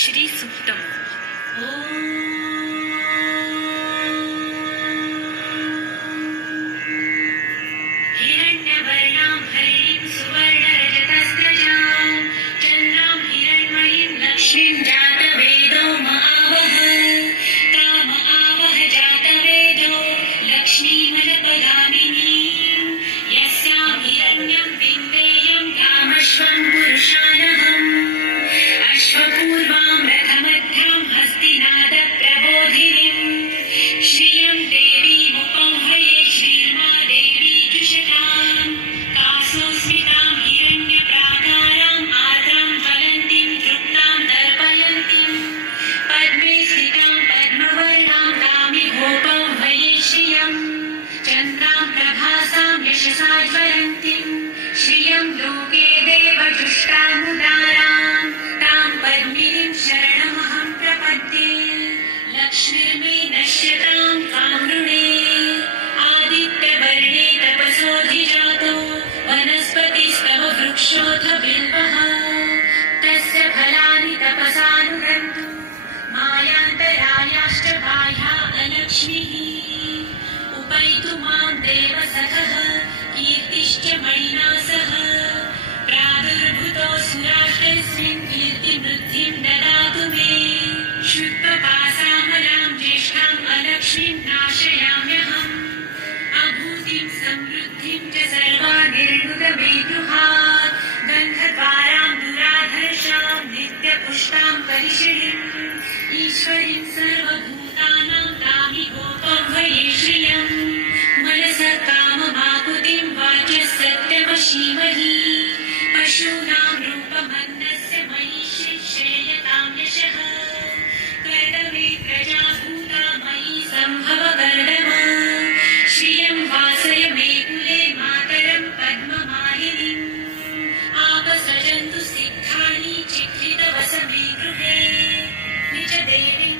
श्री सूक्तम्। हिरण्यवर्णां हरिं सुवर्णरजतस्रजां चन्द्रां हिरण्मयीं लक्ष्मीं जातवेदो महावः तामहावः जातवेदो लक्ष्मीमनपगामिनीं यस्यां हिरण्यं विन्देयं कामश्वं पुरुषानहम् अश्वपूर्वां रथमध्यां हस्तिनादप्रबोधिनीं श्रियं देवीमुपह्वये श्रीर्मादेवी जुषतां कासोऽस्मितां हिरण्यप्राकाराम् आर्द्रां ज्वलन्तीं तृप्तां दर्पयन्तीं पद्मे स्थितां पद्मवर्णां तामिहोपह्वये श्रियं चन्द्रां प्रभासां यशसा ज्वलन्तीं श्रियं लोके देवजुष्टामुदारां तां पद्मिनीं शरणमहं प्रपद्ये लक्ष्मीर्मे नश्यतां त्वां वृणे आदित्यवर्णे तपसोऽधिजातो वनस्पतिस्तव वृक्षोऽथ बिल्वः तस्य फलानि तपसानुगन्तु मायान्तरायाश्च बाह्या अलक्ष्मीः उपैतु मां देवसखः कीर्तिश्च मणिना सह प्रादुर्भूतोऽसुराष्ट्रस्मिन् कीर्तिवृद्धिं ददातु मे शुद्धपासामलां ज्येष्ठाम् अलक्ष्मीं नाशयाम्यहम् अभूतिं समृद्धिं च सर्वानिर्णुदमे गृहात् गन्धद्वारां दुराधर्षां नित्यपुष्टां परिषिणीम् ईश्वरीं सर्वभूतानां तामिहोपह्वये श्रियम् मनसः काममाकुतिं वाचः सत्यवशीमहि पशूनां रूपमन्नस्य मयि श्रेयतां यशः कर्दमे प्रजाभूता मयि सम्भव कर्दम श्रियं वासय मे कुले मातरं पद्ममालिनीम् आपसृजन्तु सिद्धानि चित्रितवस मे गृहे निज देवे